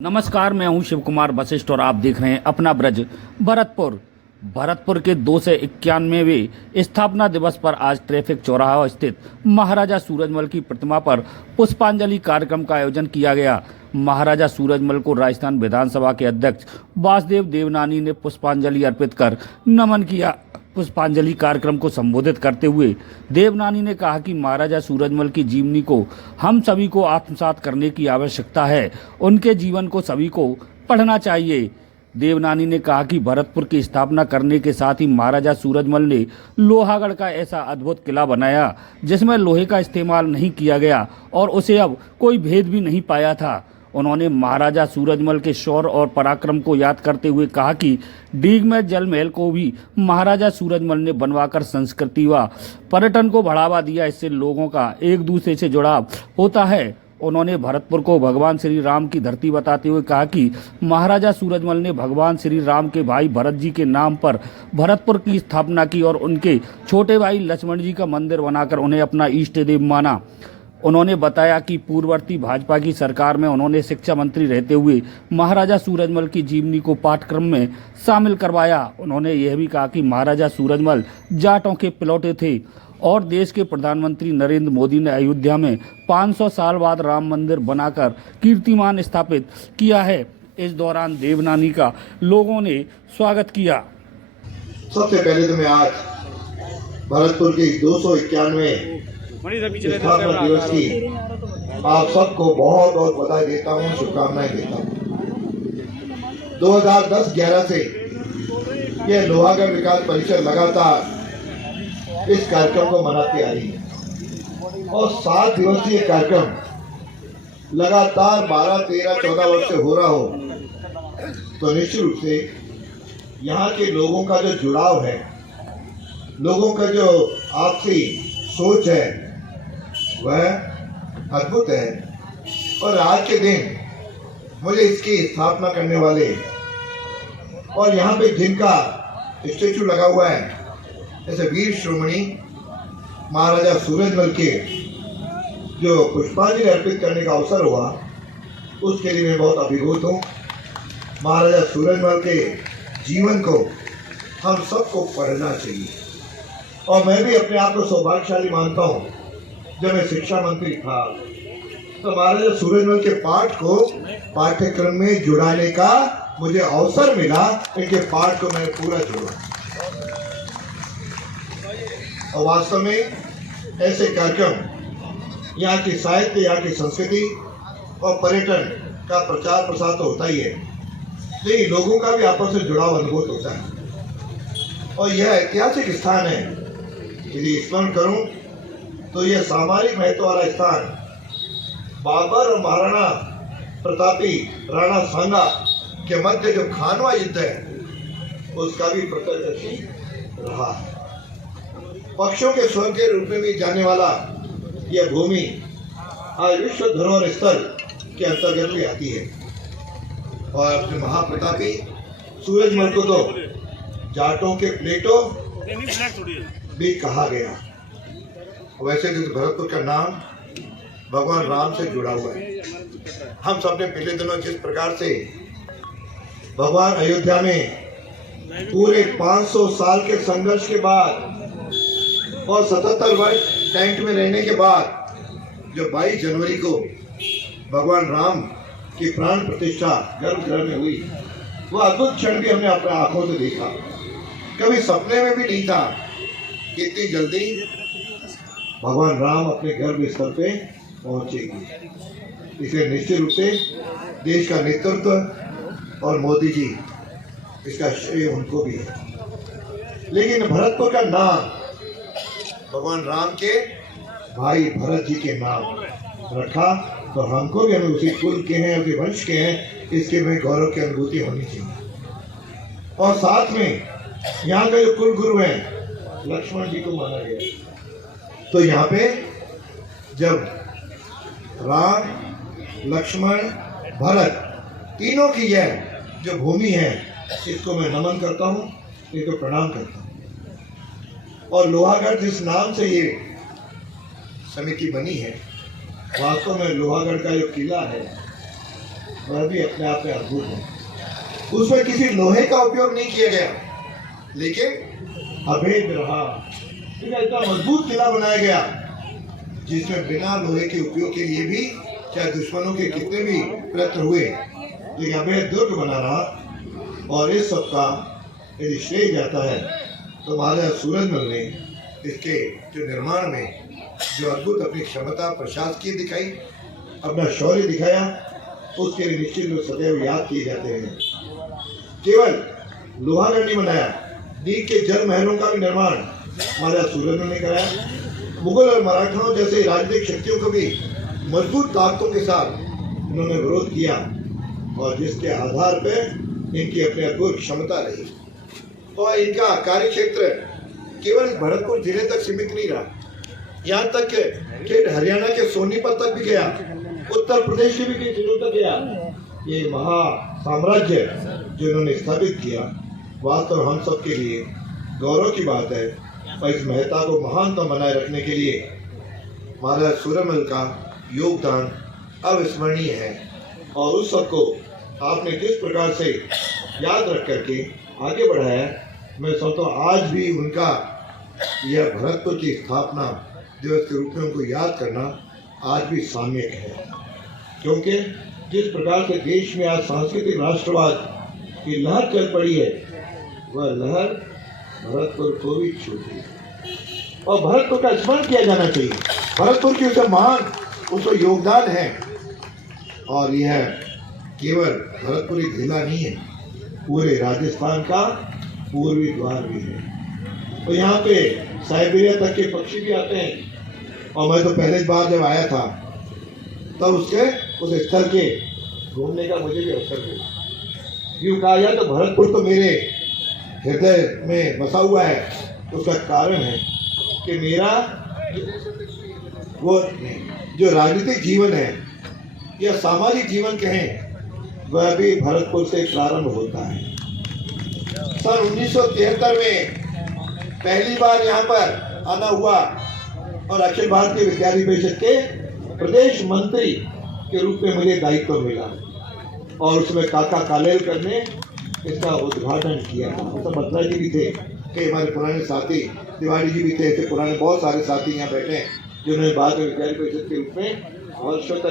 नमस्कार, मैं हूं शिव कुमार वशिष्ठ और आप देख रहे हैं अपना ब्रज भरतपुर। भरतपुर के 291वें स्थापना दिवस पर आज ट्रैफिक चौराहा स्थित महाराजा सूरजमल की प्रतिमा पर पुष्पांजलि कार्यक्रम का आयोजन किया गया। महाराजा सूरजमल को राजस्थान विधानसभा के अध्यक्ष वासुदेव देवनानी ने पुष्पांजलि अर्पित कर नमन किया। पुष्पांजलि कार्यक्रम को संबोधित करते हुए देवनानी ने कहा कि महाराजा सूरजमल की जीवनी को हम सभी को आत्मसात करने की आवश्यकता है। उनके जीवन को सभी को पढ़ना चाहिए। देवनानी ने कहा कि भरतपुर की स्थापना करने के साथ ही महाराजा सूरजमल ने लोहागढ़ का ऐसा अद्भुत किला बनाया जिसमें लोहे का इस्तेमाल नहीं किया गया और उसे अब कोई भेद भी नहीं पाया था। उन्होंने महाराजा सूरजमल के शौर्य और पराक्रम को याद करते हुए कहा कि डीग में जल महल को भी महाराजा सूरजमल ने बनवाकर संस्कृति व पर्यटन को बढ़ावा दिया। इससे लोगों का एक दूसरे से जुड़ाव होता है। उन्होंने भरतपुर को भगवान श्री राम की धरती बताते हुए कहा कि महाराजा सूरजमल ने भगवान श्री राम के भाई भरत जी के नाम पर भरतपुर की स्थापना की और उनके छोटे भाई लक्ष्मण जी का मंदिर बनाकर उन्हें अपना इष्ट देव माना। उन्होंने बताया कि पूर्ववर्ती भाजपा की सरकार में उन्होंने शिक्षा मंत्री रहते हुए महाराजा सूरजमल की जीवनी को पाठ्यक्रम में शामिल करवाया। उन्होंने यह भी कहा कि महाराजा सूरजमल जाटों के पिलौटे थे और देश के प्रधानमंत्री नरेंद्र मोदी ने अयोध्या में 500 साल बाद राम मंदिर बनाकर कीर्तिमान स्थापित किया है। इस दौरान देवनानी का लोगों ने स्वागत किया। सबसे पहले तो मैं आज भरतपुर की 291 स्थापना दिवस की आप सबको बहुत बहुत बधाई देता हूँ, शुभकामनाएं देता हूँ। 2010-11 से यह लोहागढ़ विकास परिषद लगातार इस कार्यक्रम को मनाती आ रही है और 7 दिवसीय कार्यक्रम लगातार 12, 13, 14 वर्ष से हो रहा हो तो निश्चित रूप से यहाँ के लोगों का जो जुड़ाव है, लोगों का जो आपसी सोच है वह अद्भुत है। और आज के दिन मुझे इसकी स्थापना करने वाले और यहाँ पे जिनका स्टेचू लगा हुआ है जैसे वीर श्रोमणी महाराजा सूरजमल के जो पुष्पांजलि अर्पित करने का अवसर हुआ उसके लिए मैं बहुत अभिभूत हूँ। महाराजा सूरजमल के जीवन को हम सबको पढ़ना चाहिए और मैं भी अपने आप को सौभाग्यशाली मानता हूँ। जब मैं शिक्षा मंत्री था तो महाराजा सूरजमल के पाठ को पाठ्यक्रम में जुड़ाने का मुझे अवसर मिला। इनके पाठ को मैंने पूरा जोड़ा और वास्तव में ऐसे कार्यक्रम यहाँ की साहित्य, यहाँ की संस्कृति और पर्यटन का प्रचार प्रसार तो होता ही है, लेकिन लोगों का भी आपस में जुड़ाव अनुभूत होता है। और यह ऐतिहासिक स्थान है, यदि स्मरण करूं तो यह सामाजिक महत्व वाला स्थान बाबर और महाराणा प्रतापी राणा सांगा के मध्य जो खानवा युद्ध है उसका भी प्रत्यक्षदर्शी रहा है। पक्षियों के स्वर्ग के रूप में भी जाने वाला यह भूमि आज विश्व धरोहर स्थल के अंतर्गत भी आती है और अपने महाप्रतापी सूरजमल को तो जाटों के प्लेटो भी कहा गया। वैसे तो भरतपुर का नाम भगवान राम से जुड़ा हुआ है। हम सबने पिछले दिनों जिस प्रकार से भगवान अयोध्या में पूरे 500 साल के संघर्ष के बाद और 77 वर्ष टेंट में रहने के बाद जो 22 जनवरी को भगवान राम की प्राण प्रतिष्ठा गर्भगृह में हुई, वो अद्भुत क्षण भी हमने अपने आंखों से देखा। कभी सपने में भी नहीं था कि इतनी जल्दी भगवान राम अपने गर्भ स्थल पे पहुंचेगी। इसलिए निश्चित रूप से देश का नेतृत्व और मोदी जी इसका श्रेय उनको भी है। लेकिन भरतपुर का नाम भगवान राम के भाई भरत जी के नाम रखा तो हमको भी, हमें उसी कुल के हैं, उसी वंश के हैं, इसके में गौरव की अनुभूति होनी चाहिए। और साथ में यहाँ का जो कुल गुरु है लक्ष्मण जी को माना गया। तो यहाँ पे जब राम, लक्ष्मण, भरत तीनों की यह जो भूमि है इसको मैं नमन करता हूँ, इनको प्रणाम करता हूँ। और लोहागढ़ जिस नाम से ये समिति बनी है, वास्तव में लोहागढ़ का जो किला है वह भी अपने आप में अद्भुत है। उसमें किसी लोहे का उपयोग नहीं किया गया, लेकिन अभेद रहा। इतना मजबूत किला बनाया गया जिसमें बिना लोहे के उपयोग के लिए भी चाहे दुश्मनों के कितने भी प्रयत्न हुए, लेकिन अभेद दुर्ग बना रहा। और इस सब का यदि श्रेय जाता है तो महाराजा सूरजमल ने इसके जो निर्माण में जो अद्भुत अपनी क्षमता प्रशासकीय दिखाई, अपना शौर्य दिखाया, उसके लिए निश्चित रूप सदैव याद किए जाते हैं। केवल लोहागढ़ नहीं बनाया, नीक के जल महलों का भी निर्माण महाराजा सूरजमल ने कराया। मुगल और मराठाओं जैसे राजनीतिक शक्तियों को भी मजबूत ताकतों के साथ इन्होंने विरोध किया, और जिसके आधार पर इनकी अपनी अद्भुत क्षमता रही। और इनका कार्य क्षेत्र केवल भरतपुर जिले तक सीमित नहीं रहा, यहाँ तक कि हरियाणा के सोनीपत तक भी गया, उत्तर प्रदेश के भी कई जिलों तक गया। ये महा साम्राज्य जो इन्होंने स्थापित किया, वास्तव हम सब के लिए गौरव की बात है। और इस महत्ता को महानतम बनाए रखने के लिए महाराजा सूरजमल का योगदान अविस्मरणीय है। और उस सबको आपने जिस प्रकार से याद रख करके आगे बढ़ाया, मैं सोचता हूँ आज भी उनका यह भरतपुर की स्थापना दिवस के रूप में उनको याद करना आज भी सामयिक है। क्योंकि जिस प्रकार से देश में आज सांस्कृतिक राष्ट्रवाद की लहर चल पड़ी है, वह लहर भरतपुर को भी छूती है। और भरतपुर का स्मरण किया जाना चाहिए। भरतपुर की उसे महान उसका योगदान है। और यह केवल भरतपुर एक जिला नहीं है, पूरे राजस्थान का पूर्वी द्वार भी है। तो यहाँ पे साइबेरिया तक के पक्षी भी आते हैं। और मैं तो पहले बार जब आया था तब उस स्थल के घूमने का मुझे भी अवसर मिला। यूँ कहा जाए तो भरतपुर तो मेरे हृदय में बसा हुआ है। उसका कारण है कि मेरा वो जो राजनीतिक जीवन है या सामाजिक जीवन कहें, वह भी भरतपुर से प्रारंभ होता है। सन 1973 में पहली बार यहाँ पर आना हुआ और अखिल भारतीय विद्यार्थी परिषद के प्रदेश मंत्री के रूप में मुझे दायित्व मिला। और उसमें काका कालेलकर ने इसका उद्घाटन किया। तो बत्रा जी भी थे, कई हमारे पुराने साथी, तिवारी जी भी थे, ऐसे पुराने बहुत सारे साथी यहाँ बैठे हैं जिन्होंने बाद में विद्यार्थी परिषद के रूप में वर्षों तक